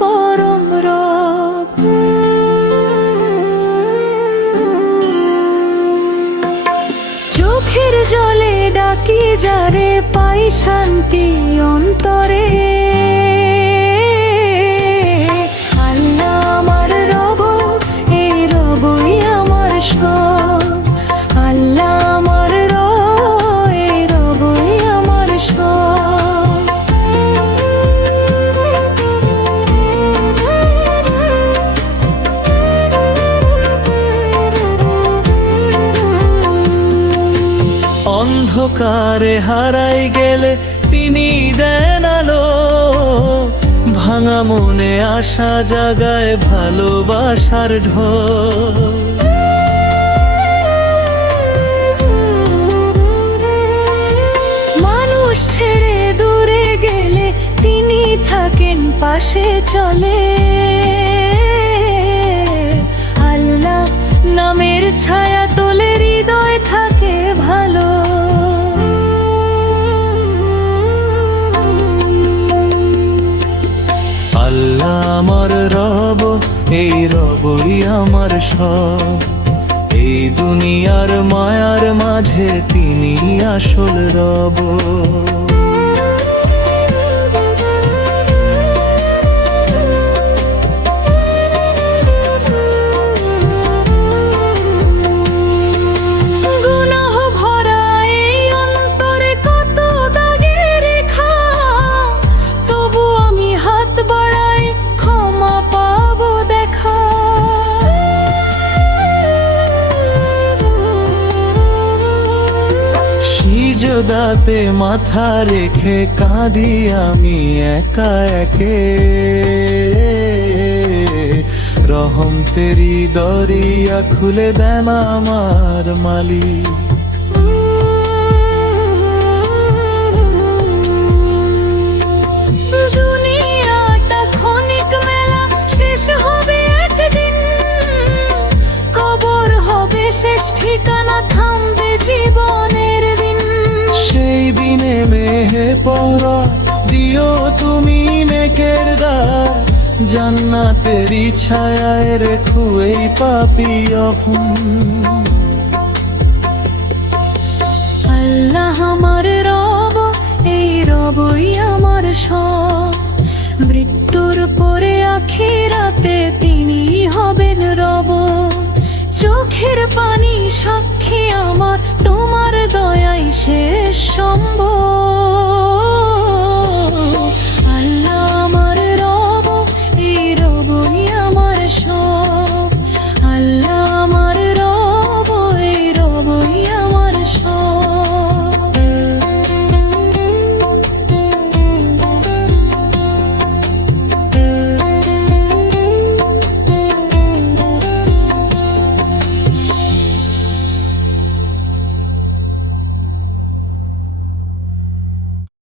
পরম রব। চোখের জলে ডাকি যারে, পাই শান্তি অন্তরে। আল্লাহ আমার রব, এই রবই আমার সব। আল্লাহ আমার রব, এই রবই আমার সব। অন্ধকারে হারাই গেলে তিনি দেন আলো, ভাঙা মনে আশা জাগায় ভালোবাসার ঢোল। মানুষ ছেড়ে দূরে গেলে তিনি থাকেন পাশে চলে। আল্লাহ নামের ছায়া তোলে, হৃদয় থাকে ভালো। আল্লাহ আমার রব, এই রবই আমার সব। এই দুনিয়ার মায়ার মাঝে তিনি আসল রব। সিজদাতে মাথা রেখে কাঁদি আমি একা একে। রহম তেরি দরিয়া খুলে দেন আমার মালিক। দুনিয়াটা ক্ষণিক মেলা, শেষ হবে একদিন। কবর হবে শেষ ঠিকানা, থামবে জীবনের দিন। সেই দিনে মেহে পড়া দিও তুমি নেকের দ্বার, জান্নাতেরই ছায়ায় রেখো এই পাপী অহং। আল্লাহ আমার রব, এই রবই আমার সব। মৃত্যুর পরে আখিরাতে তিনি হবেন রব। চোখের পানি সাক্ষী আমার, তোমার দয়াই শেষ সম্ভব।